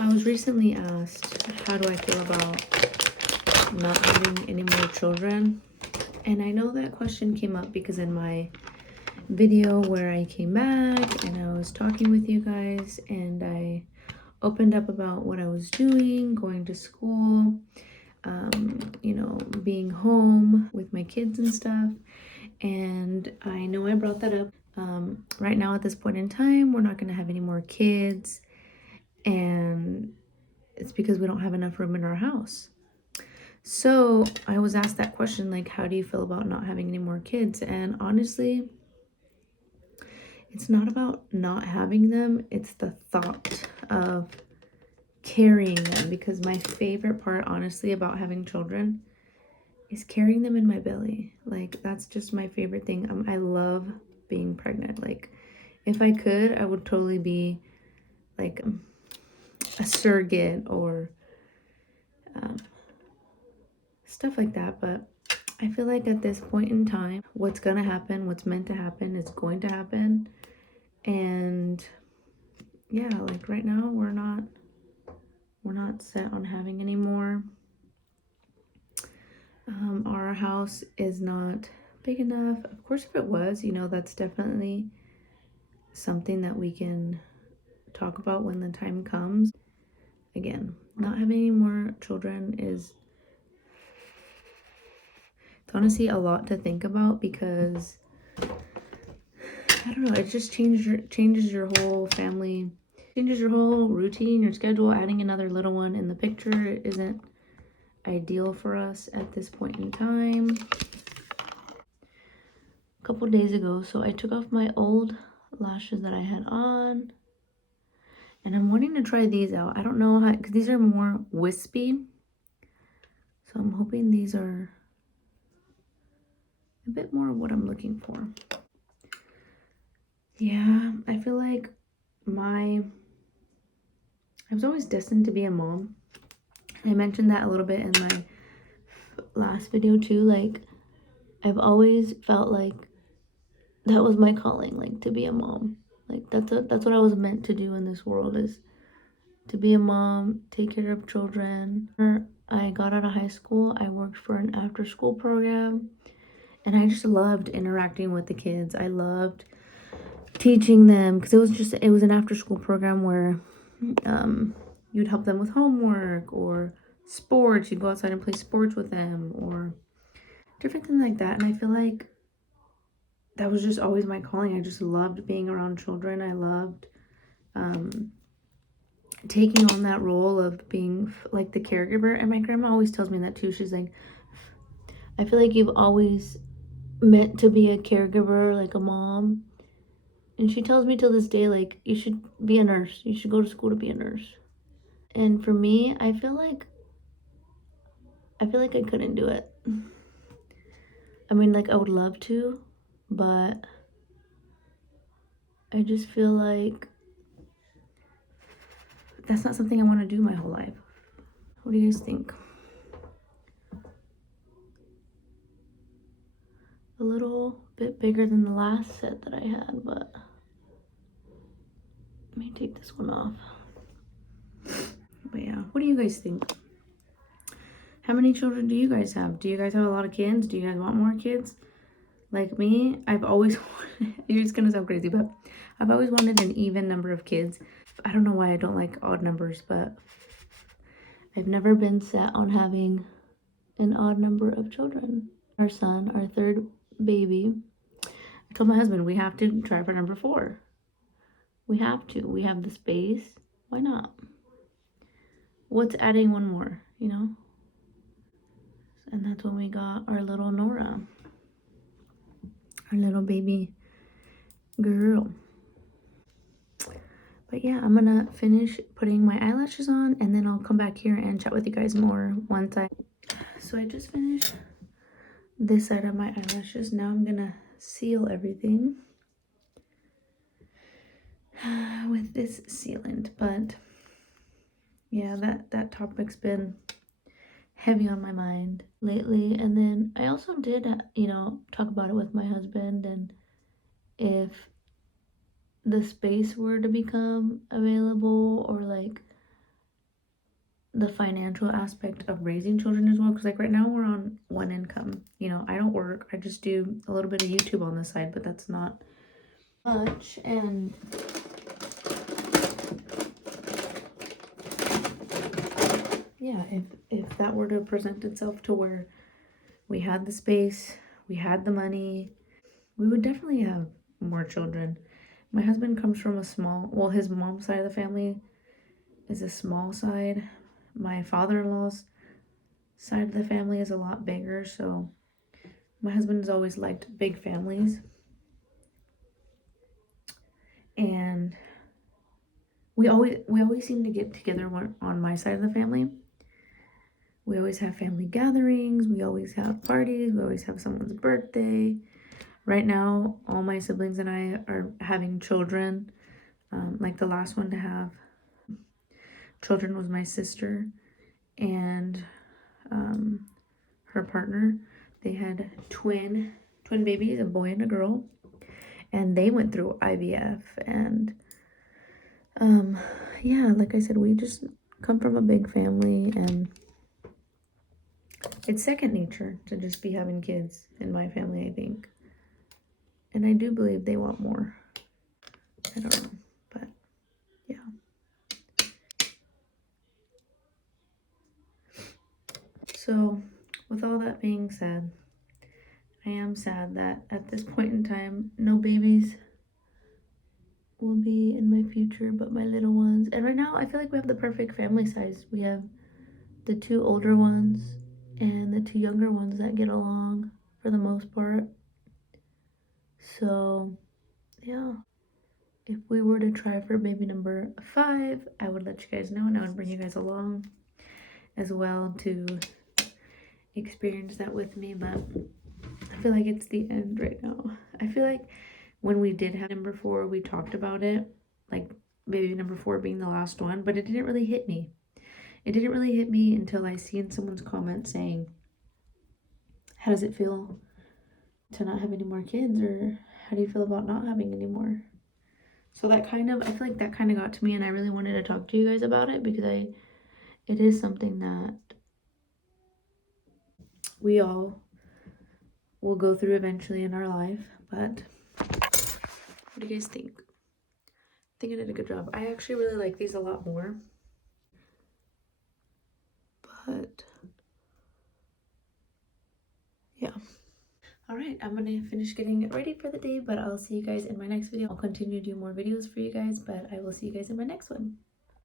I was recently asked, how do I feel about not having any more children? And I know that question came up because in my video where I came back and I was talking with you guys and I opened up about what I was doing, going to school, being home with my kids and stuff. And I know I brought that up. Right now at this point in time, we're not going to have any more kids. And it's because we don't have enough room in our house. So I was asked that question, like, how do you feel about not having any more kids? And honestly, it's not about not having them. It's the thought of carrying them, because my favorite part, honestly, about having children is carrying them in my belly. Like, that's just my favorite thing. I love being pregnant. Like, if I could, I would totally be like a surrogate or stuff like that. But I feel like at this point in time, what's gonna happen, what's meant to happen is going to happen. And yeah, like right now we're not set on having any more. Our house is not big enough. Of course, if it was, that's definitely something that we can talk about when the time comes. Again, not having any more children is, it's honestly a lot to think about, because I don't know, it just changes your whole family, changes your whole routine, your schedule. Adding another little one in the picture isn't ideal for us at this point in time. A couple days ago, so I took off my old lashes that I had on, and I'm wanting to try these out. I don't know how, because these are more wispy, so I'm hoping these are a bit more of what I'm looking for. Yeah, I feel like I was always destined to be a mom. I mentioned that a little bit in my last video too. Like, I've always felt like that was my calling, like to be a mom. Like that's what I was meant to do in this world, is to be a mom, take care of children. I got out of high school, I worked for an after school program, and I just loved interacting with the kids. I loved teaching them, because it was an after school program where you'd help them with homework or sports. You'd go outside and play sports with them or different things like that. And I feel like that was just always my calling. I just loved being around children. I loved taking on that role of being like the caregiver. And my grandma always tells me that too. She's like, I feel like you've always meant to be a caregiver, like a mom. And she tells me till this day, like, you should be a nurse. You should go to school to be a nurse. And for me, I feel like I couldn't do it. I mean, like, I would love to, but I just feel like that's not something I want to do my whole life. What do you guys think? A little bit bigger than the last set that I had, but let me take this one off. But yeah, what do you guys think? How many children do you guys have? Do you guys have a lot of kids? Do you guys want more kids? Like me, I've always it's gonna sound crazy, but I've always wanted an even number of kids. I don't know why I don't like odd numbers, but I've never been set on having an odd number of children. Our son, our third baby, I told my husband we have to try for number 4. We have to. We have the space. Why not? What's adding one more, And that's when we got our little Nora, our little baby girl. But yeah, I'm gonna finish putting my eyelashes on, and then I'll come back here and chat with you guys more once so I just finished this side of my eyelashes. Now I'm gonna seal everything with this sealant. But yeah, that topic's been heavy on my mind lately. And then I also did talk about it with my husband, and if the space were to become available, or like the financial aspect of raising children as well, because like right now we're on one income. You know, I don't work, I just do a little bit of YouTube on the side, but that's not much. And yeah, if that were to present itself to where we had the space, we had the money, we would definitely have more children. My husband comes from a small, well, his mom's side of the family is a small side. My father-in-law's side of the family is a lot bigger, so my husband's always liked big families. And we always seem to get together on my side of the family. We always have family gatherings, we always have parties, we always have someone's birthday. Right now, all my siblings and I are having children. Like the last one to have children was my sister and her partner. They had twin babies, a boy and a girl, and they went through IVF. And yeah, like I said, we just come from a big family, and it's second nature to just be having kids in my family, I think. And I do believe they want more. I don't know, but yeah. So, with all that being said, I am sad that at this point in time, no babies will be in my future, but my little ones. And right now, I feel like we have the perfect family size. We have the two older ones and the two younger ones that get along for the most part. So, yeah. If we were to try for baby number 5, I would let you guys know, and I would bring you guys along as well to experience that with me. But I feel like it's the end right now. I feel like when we did have number 4, we talked about it, like baby number 4 being the last one, but it didn't really hit me. It didn't really hit me until I seen someone's comment saying, how does it feel to not have any more kids, or how do you feel about not having any more? So that kind of, I feel like that kind of got to me, and I really wanted to talk to you guys about it because it is something that we all will go through eventually in our life. But what do you guys think? I think I did a good job. I actually really like these a lot more. But yeah. All right, I'm gonna finish getting it ready for the day, but I'll see you guys in my next video. I'll continue to do more videos for you guys, but I will see you guys in my next one.